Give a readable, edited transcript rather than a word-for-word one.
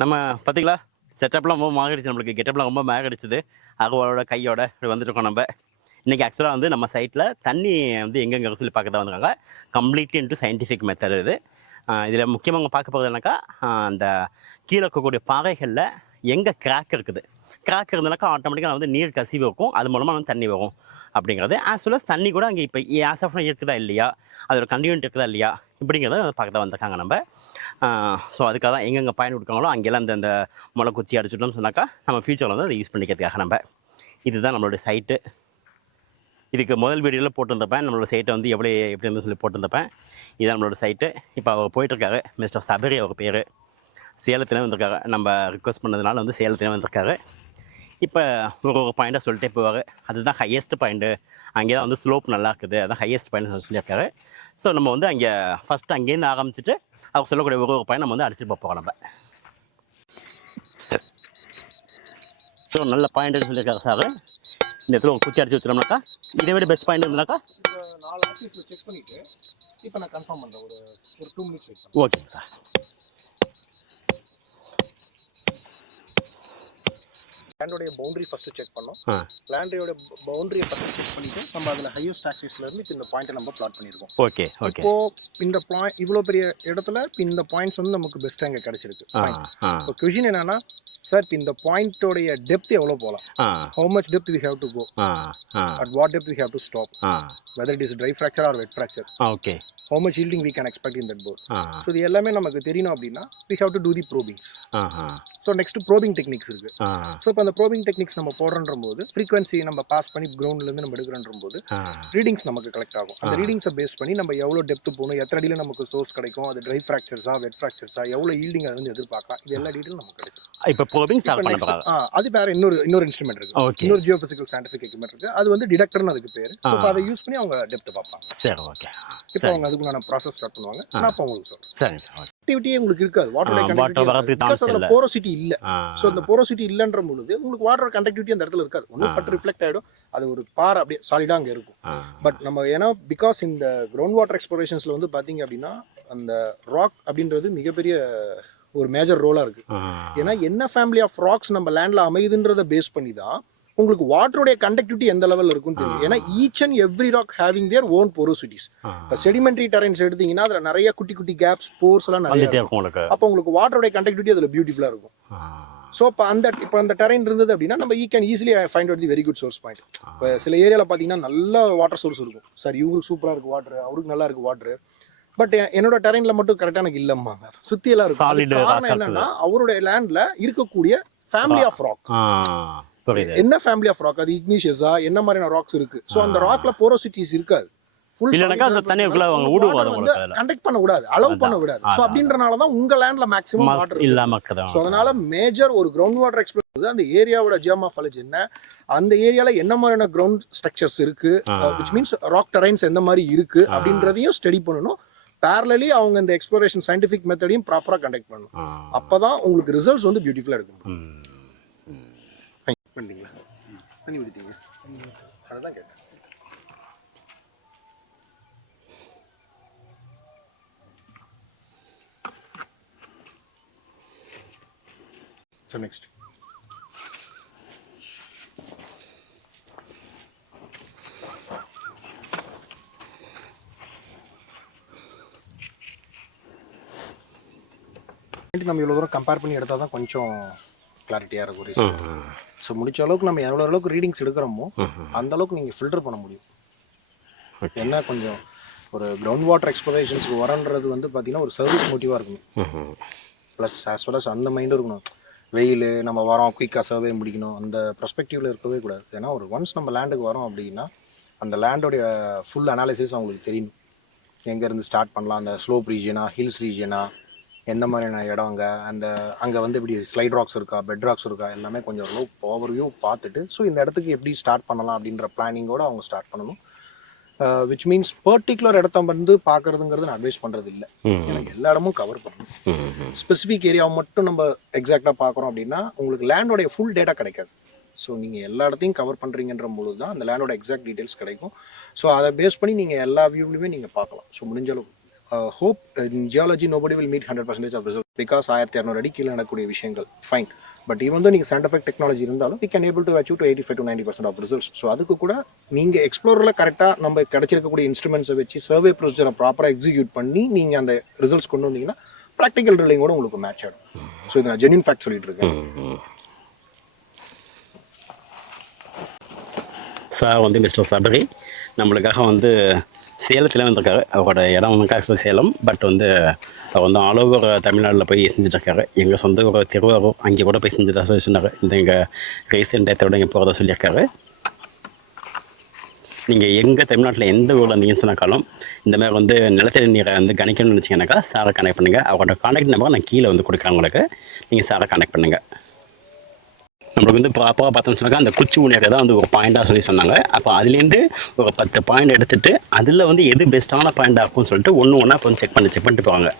நம்ம பார்த்தீங்களா செட்டப்லாம் ரொம்ப மாறிடுச்சு, நம்மளுக்கு கெட்டப்லாம் ரொம்ப மாறிடுச்சுது. அகவோட கையோட இப்படி வந்துட்டுருக்கோம் நம்ம. இன்றைக்கி ஆக்சுவலாக வந்து நம்ம சைட்டில் தண்ணி வந்து எங்கெங்கே சொல்லி பார்க்க தான் வந்திருக்காங்க. கம்ப்ளீட்லி இன்ட்டு சயின்டிஃபிக் மெத்தட் இது. இதில் முக்கியமாக அவங்க பார்க்க போகிறதுனாக்கா அந்த கீழே இருக்கக்கூடிய பாறைகளில் எங்கே கிராக் இருக்குது. கிராக் இருந்தனாக்கா ஆட்டோமேட்டிக்காக வந்து நீர் கசிவு இருக்கும், அது மூலமாக வந்து தண்ணி வரும் அப்படிங்கிறது. ஆஸ் வெல் அஸ் தண்ணி கூட அங்கே இப்போ ஆஸ் ஆஃப் இருக்குதா இல்லையா, அதோட கண்டினியூட்டி இருக்குதா இல்லையா இப்படிங்கிறத பார்க்க தான் வந்திருக்காங்க நம்ம. ஸோ அதுக்காக தான் எங்கெங்கே பாயிண்ட் கொடுக்காங்களோ அங்கெல்லாம் அந்த முளை குச்சி அடிச்சுட்டோம்னு சொன்னாக்கா நம்ம ஃபியூச்சரில் வந்து அதை யூஸ் பண்ணிக்கிறதுக்காக நம்ம. இதுதான் நம்மளுடைய சைட்டு. இதுக்கு முதல் வீடியோவில் போட்டிருந்தப்பேன் நம்மளோட சைட்டை வந்து எப்படி இருந்து சொல்லி போட்டிருந்தப்பேன். இதுதான் நம்மளோட சைட்டு. இப்போ அவர் போயிட்டுருக்காரு, மிஸ்டர் சபரி அவர் பேர். சேலத்தில் வந்திருக்காரு, நம்ம ரிக்வஸ்ட் பண்ணதுனால வந்து சேலத்தில் வந்திருக்காரு. இப்போ ஒரு பாயிண்ட்டாக சொல்லிட்டே போவார். அதுதான் ஹையஸ்ட் பாயிண்ட்டு, அங்கே தான் வந்து ஸ்லோப் நல்லா இருக்குது, அதுதான் ஹையஸ்ட் பாயிண்ட் சொல்லியிருக்காரு. ஸோ நம்ம வந்து அங்கே ஃபஸ்ட்டு அங்கேருந்து ஆரம்பிச்சுட்டு அவர் சொல்லக்கூடிய ஒரு பாயிண்ட் நம்ம வந்து அடிச்சுட்டு போகிறோம் நம்ம. ஸோ நல்ல பாயிண்ட்டுன்னு சொல்லியிருக்காரு சார். இந்த இடத்துல ஒரு குச்சி அடிச்சு வச்சிட்டோம்னாக்கா இதை விட பெஸ்ட் பாயிண்ட் இருந்தாக்கா இப்போ 4 ஆக்சிஸில் செக் பண்ணிவிட்டு இப்போ நான் கன்ஃபார்ம் பண்ணுறேன். ஒரு 2 மினிட்ஸ் வெயிட் பண்ணுறேன். ஓகேங்க சார். லேண்டோடைய பவுண்டரி ஃபஸ்ட்டு செக் பண்ணோம். லேண்டோட பவுண்டரியை ஃபஸ்ட்டு செக் பண்ணிவிட்டு நம்ம அதில் ஹையஸ்ட் ஆக்சிஸ்லேருந்து இப்போ இந்த பாயிண்ட்டை நம்ம பிளாட் பண்ணியிருக்கோம். Okay okay. இப்போது இந்த பாயிண்ட் இவ்வளோ பெரிய இடத்துல இப்போ இந்த பாயிண்ட்ஸ் வந்து நமக்கு பெஸ்ட்டாக இங்கே கிடச்சிருக்கு. இப்போ கொஷின் என்னன்னா, சார் இப்போ இந்த பாயிண்டோடைய டெப்த் எவ்வளோ போகலாம், how much depth we have to go, at what depth we have to stop, whether it is dry fracture or wet fracture, okay, how much yielding we can expect in that bore. So இது எல்லாமே நமக்கு தெரியணும் அப்படின்னா we have to do the probings. So next probing techniques இருக்கு. So இப்போ அந்த probing techniques நம்ம போடுறன்ற போது frequency நம்ம பாஸ் பண்ணி கிரவுண்ட்லேருந்து நம்ம எடுக்கிறன்ற போது ரீடிங்ஸ் நமக்கு கலெக்ட் ஆகும். அந்த ரீடிங்ஸை பேஸ் பண்ணி நம்ம எவ்வளோ டெப்த் போகணும், எத்தனை அடியில் நமக்கு சோர்ஸ் கிடைக்கும், அது ட்ரை ஃப்ராக்சர்ஸா வெட் ஃப்ராக்சர்ஸா, எவ்வளோ ஈல்டிங் அது வந்து எதிர்பார்க்கலாம், இது எல்லா டீட்டெயிலும் நமக்கு கிடைக்கும். இப்போ probing ஸ்டார்ட் பண்ண போறாங்க. அது வேற இன்னொரு இன்ஸ்ட்ருமெண்ட் இருக்கு, இன்னொரு ஜியோபிசிக்கல் சயின்டிஃபிக் எக்யூப்மெண்ட் இருக்கு, அது வந்து டிடெக்டர்னு அதுக்கு பேர். ஸோ அதை யூஸ் பண்ணி அவங்க டெப்த் பார்ப்பாங்க. சரி, ஓகே. இப்போ அவங்க அதுக்குண்டான ப்ராசஸ் ஸ்டார்ட் பண்ணுவாங்க. நான் அப்போ உங்களுக்கு சொல்றேன். சரிங்க சார். ஆக்டிவிட்டியே உங்களுக்கு இருக்காது, வாட்டர் கண்டக்டிவிட்டி போரோசிட்டி இல்ல. ஸோ அந்த போரோசிட்டி இல்லைன்ற பொழுது உங்களுக்கு வாட்டர் கண்டக்டிவிட்டி அந்த இடத்துல இருக்காது. ஒன்றும் பட்டு ரிஃப்ளெக்ட் ஆகிடும், அது ஒரு பாறை அப்படியே சாலிடாக அங்கே இருக்கும். பட் நம்ம ஏன்னா பிகாஸ் இந்த கிரவுண்ட் வாட்டர் எக்ஸ்ப்ளோரேஷன்ஸில் வந்து பார்த்தீங்க அப்படின்னா அந்த ராக் அப்படின்றது மிகப்பெரிய ஒரு மேஜர் ரோலாக இருக்குது. ஏன்னா என்ன ஃபேமிலி ஆஃப் ராக்ஸ் நம்ம லேண்டில் அமையுதுன்றதை பேஸ் பண்ணி தான் உங்களுக்கு வாட்டருடைய கண்டக்டிவிட்டி எந்த லெவலில் இருக்குன்னு தெரியும். ஏன்னா each and every rock having their own porosities. இப்போ செடிமெண்ட்ரி டெரைன்ஸ் எடுத்தீங்கன்னா அதில் நிறைய குட்டி குட்டி கேப்ஸ் போர்ஸ் எல்லாம் நிறைய இருக்கும். அப்போ உங்களுக்கு வாட்டருடைய கண்டக்டிவிட்டி அதில் பியூட்டிஃபுல்லாக இருக்கும். ஸோ இப்போ அந்த டெரைன் இருந்தது அப்படின்னா நம்ம can easily find out the very good source point. இப்போ சில ஏரியாவில் பார்த்தீங்கன்னா நல்ல வாட்டர் சோர்ஸ் இருக்கும். சார் இவருக்கு சூப்பராக இருக்குது வாட்டர், அவருக்கு நல்லா இருக்குது வாட்டர், பட் என்னோட டெரைன்ல மட்டும் கரெக்டாக எனக்கு இல்லம்மா, சுத்தி எல்லாம் இருக்கும். காரணம் என்னன்னா அவருடைய லேண்ட்ல இருக்கக்கூடிய ஃபேமிலி ஆஃப் ராக். என்ன ஃபேமிலி ஆஃப் ராக், அது இக்னிஷியஸா என்ன மாதிரியான ராக்ஸ் இருக்கு. ஸோ அந்த ராக்ல போரோசிட்டிஸ் இருக்காது, கண்டக்ட் பண்ண விடாது, அலோவ் பண்ண விடாது. ஸோ அப்படின்றனால தான் உங்க லேண்ட்ல மேக்ஸிமம் வாட்டர் இல்லாம. ஸோ அதனால மேஜர் ஒரு கிரவுண்ட் வாட்டர் எக்ஸ்ப்ளோர் அந்த ஏரியாவோட ஜியோமார்ஃபாலஜி என்ன, அந்த ஏரியால என்ன மாதிரியான கிரவுண்ட் ஸ்ட்ரக்சர்ஸ் இருக்கு, விச் மீன்ஸ் ராக் டெரைன்ஸ் எந்த மாதிரி இருக்கு அப்படின்றதையும் ஸ்டடி பண்ணணும். பேரலி அவங்க இந்த எக்ஸ்ப்ளோரேஷன் சயின்டிஃபிக் மெத்தடையும் ப்ராப்பரா கண்டக்ட் பண்ணணும். அப்பதான் உங்களுக்கு ரிசல்ட்ஸ் வந்து பியூட்டிஃபுல்லா இருக்கும். பண்ணிட்டீங்களா? பண்ணி விட்டீங்க, அதுதான் கேட்டேன். ஸோ நெக்ஸ்ட் நம்ம இவ்வளோ தூரம் கம்பேர் பண்ணி எடுத்தால் தான் கொஞ்சம் கிளாரிட்டியாக இருக்கும். ஸோ முடிச்ச அளவுக்கு நம்ம எவ்வளோ அளவுக்கு ரீடிங்ஸ் எடுக்கிறோமோ அந்த அளவுக்கு நீங்கள் ஃபில்டர் பண்ண முடியும். என்ன கொஞ்சம் ஒரு கிரவுண்ட் வாட்டர் எக்ஸ்ப்ளோரேஷன்ஸ்க்கு வரன்றது வந்து பார்த்தீங்கன்னா ஒரு சர்வீஸ் மோட்டிவாக இருக்கணும். ப்ளஸ் ஆஸ் வெல் அஸ் அந்த மைண்டும் இருக்கணும். வெயில் நம்ம வரோம் குயிக்காக சர்வே முடிக்கணும் அந்த ப்ரெஸ்பெக்டிவில் இருக்கவே கூடாது. ஏன்னா ஒரு ஒன்ஸ் நம்ம லேண்டுக்கு வரோம் அப்படின்னா அந்த லேண்டோடைய ஃபுல் அனாலிசிஸ் அவங்களுக்கு தெரியணும். எங்கேருந்து ஸ்டார்ட் பண்ணலாம், அந்த ஸ்லோப் ரீஜனா ஹில்ஸ் ரீஜனா எந்த மாதிரியான இடங்க, அந்த அங்கே வந்து இப்படி ஸ்லைட் ராக்ஸ் இருக்கா பெட் ராக்ஸ் இருக்கா எல்லாமே கொஞ்சம் ஓவர்வியூ பார்த்துட்டு ஸோ இந்த இடத்துக்கு எப்படி ஸ்டார்ட் பண்ணலாம் அப்படின்ற பிளானிங்கோடு அவங்க ஸ்டார்ட் பண்ணணும். விச் மீன்ஸ் பர்டிகுலர் இடத்த வந்து பார்க்குறதுங்கிறது நான் அட்வைஸ் பண்ணுறது இல்லை. எனக்கு எல்லா இடமும் கவர் பண்ணணும். ஸ்பெசிஃபிக் ஏரியாவை மட்டும் நம்ம எக்ஸாக்டாக பார்க்குறோம் அப்படின்னா உங்களுக்கு லேண்டோடைய ஃபுல் டேட்டா கிடைக்காது. ஸோ நீங்கள் எல்லா இடத்தையும் கவர் பண்ணுறீங்கன்ற பொழுது தான் அந்த லேண்டோட எக்ஸாக்ட் டீட்டெயில்ஸ் கிடைக்கும். ஸோ அதை பேஸ் பண்ணி நீங்கள் எல்லா வியூவிலுமே நீங்கள் பார்க்கலாம். ஸோ முடிஞ்ச அளவுக்கு hope in geology nobody will meet 100% of result because 1200 அடி கீழே நடக்கக்கூடிய விஷயங்கள் ஃபைன். பட் ஈவன் தான் நீங்கள் சயின்டிஃபிக் டெக்னாலஜி இருந்தாலும் we can able to achieve to 85 to 90% of results. So அதுக்கு கூட நீங்கள் எக்ஸ்ப்ளோரில் கரெக்டாக நம்ம கிடைச்சிருக்கக்கூடிய இன்ஸ்ட்ருமெண்ட்ஸை வச்சு சர்வே ப்ரொசீஜரை ப்ராப்பராக எக்ஸிக்யூட் பண்ணி நீங்கள் அந்த ரிசல்ட்ஸ் கொண்டு வந்தீங்கன்னா ப்ராக்டிக்கல் ட்ரில்லிங்கோட உங்களுக்கு மேட்ச் ஆகிடும். ஸோ இது நான் ஜென்யூன் ஃபேக்ட் சொல்லிட்டு இருக்கேன். சார் வந்து மிஸ்டர் சபரி நம்மளுக்காக வந்து சேலத்தில் வந்திருக்காரு. அவரோட இடம் வந்து ஆக்சுவலாக சேலம், பட் வந்து அவர் வந்து ஆல் ஓவர் தமிழ்நாட்டில் போய் செஞ்சுட்ருக்காரு. எங்கள் சொந்த ஒரு திருவாரூர் அங்கே கூட போய் செஞ்சதாக சொல்லி சொன்னார். இந்த எங்கள் ரீசெண்ட் டேத்தோட இங்கே போகிறதா சொல்லியிருக்காரு. நீங்கள் எங்கள் தமிழ்நாட்டில் எந்த ஊரில் இருந்தீங்கன்னு சொன்னாக்காலும் இந்த மாதிரி வந்து நிலத்தடி நீரை வந்து கணிக்கணும்னு நினச்சிங்கனாக்கா சாரை கனெக்ட் பண்ணுங்கள். அவரோட கான்டாக்ட் நம்பரை நான் கீழே வந்து கொடுக்குறேன் உங்களுக்கு. நீங்கள் சாரை கனெக்ட் பண்ணுங்கள். நம்மளுக்கு வந்து ப்ராப்பராக பார்த்தோம்னு சொன்னாக்கா அந்த குச்சி ஊனியரை தான் வந்து ஒரு பாயிண்டாக சொல்லி சொன்னாங்க. அப்போ அதுலேருந்து ஒரு 10 பாயிண்ட் எடுத்துகிட்டு அதில் வந்து எது பெஸ்ட்டான பாயிண்டாக இருக்கும்னு சொல்லிட்டு ஒன்று ஒன்றா இப்போ வந்து செக் பண்ணிட்டு போவாங்க.